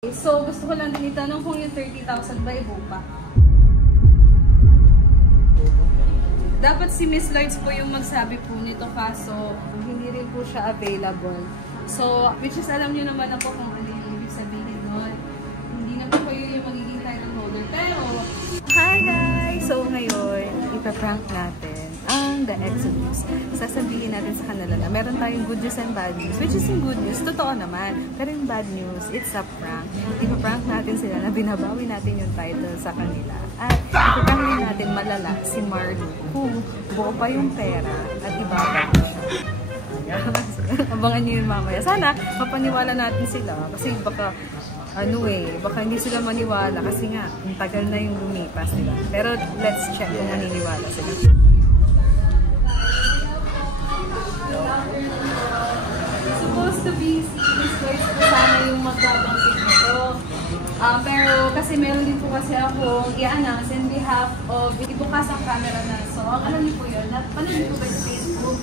So, gusto ko lang din itanong kung yung 30,000 ba ibo pa. Dapat si Miss Lloyds po yung magsabi po nito kaso hindi rin po siya available. So, which is alam nyo naman ako kung ano yung ibig sabihin nun. Hindi na po kayo yung magiging title holder. Pero, hi guys! So, ngayon, ipaprank natin ang The Exodus. Sasabihin natin sa kanila na meron tayong good news and bad news. Which is yung good news, totoo naman. Pero yung bad news, it's a prank. Ipaprank natin sila na binabawi natin yung title sa kanila. At ipaprank din natin malala si Marlo kung buo pa yung pera at ibabawi siya. Abangan nyo yun mamaya. Sana mapaniwala natin sila. Kasi baka baka hindi sila maniwala kasi nga, ang tagal na yung lumipas, diba? Pero let's check kung naniniwala sila. Supposed to be si Miss Lloyds po sana yung magbabanggit nito. Pero kasi meron din po kasi akong i-announce in behalf of ibukas ang camera na. So, ang alam niyo po yun, napanood niyo po ba sa Facebook?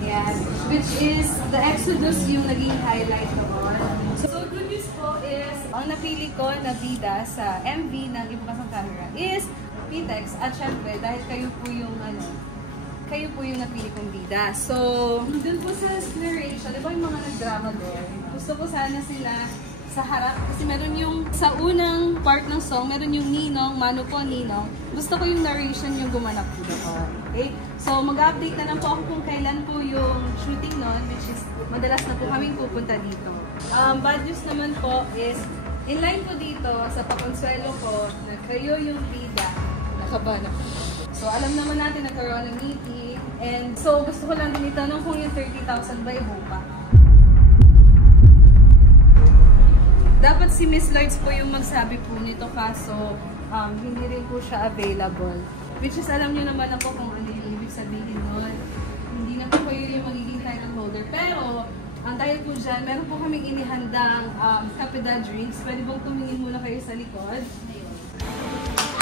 Yes. Which is The Exodus yung naging highlight noon. So, good news po is, ang napili ko na bida sa MV ng ibukas ang camera is Pitex. At syempre, dahil kayo po yung napili kong bida. So, dun po sa exploration, diba yung mga nag-drama doon? Gusto ko sana sila sa harap. Kasi meron yung, sa unang part ng song, meron yung Ninong, Mano po Ninong. Gusto ko yung narration yung gumanap po doon. Okay? So, mag-update na lang po ako kung kailan po yung shooting noon, which is, madalas na po kaming pupunta dito. Bad news naman po is, in line po dito, sa pakonsuelo ko, na kayo yung bida, nakabana po. So, alam naman natin nagkaroon ng meeting. And so, gusto ko lang din itanong kung yung 30,000 ba ibo pa. Dapat si Miss Lloyds po yung magsabi po nito kaso hindi rin po siya available. Which is alam nyo naman ako kung ano yung ibig sabihin nun. Hindi na po kayo yung magiging title holder. Pero, dahil po dyan, meron po kaming inihandang Capeda drinks. Pwede bang tumingin muna kayo sa likod?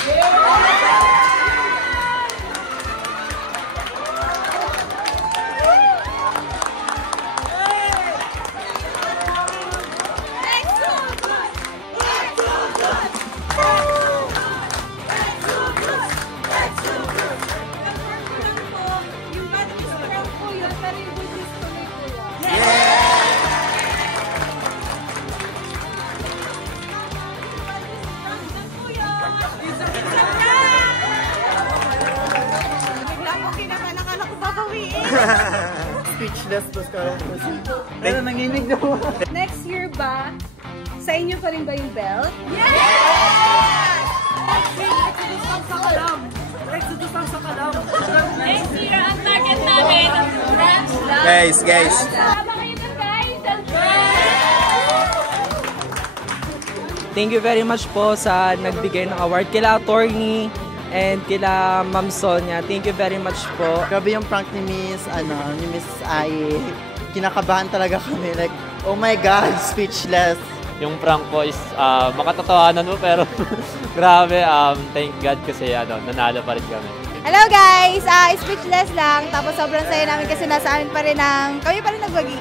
Yeah! Speechless to sekarang po siya. Pero nanginig daw. Next year ba, sa inyo pa rin ba yung belt? Yes! Exodus lang sa kalam. Exodus lang sa kalam. Next year, ang target namin, branch lang. Guys. Tama kayo na guys. Thank you very much po sa nagbigay ng award. Kila attorney and kila Ma'am Sonia. Thank you very much po. Grabe yung prank ni Miss Ai. Kinakabahan talaga kami. Like, oh my God, speechless. Yung prank po is makatotohanan mo pero grabe, thank God kasi nanalo pa rin kami. Hello guys! Speechless lang. Tapos sobrang saya namin kasi nasa amin pa rin kami pa rin nagbagi.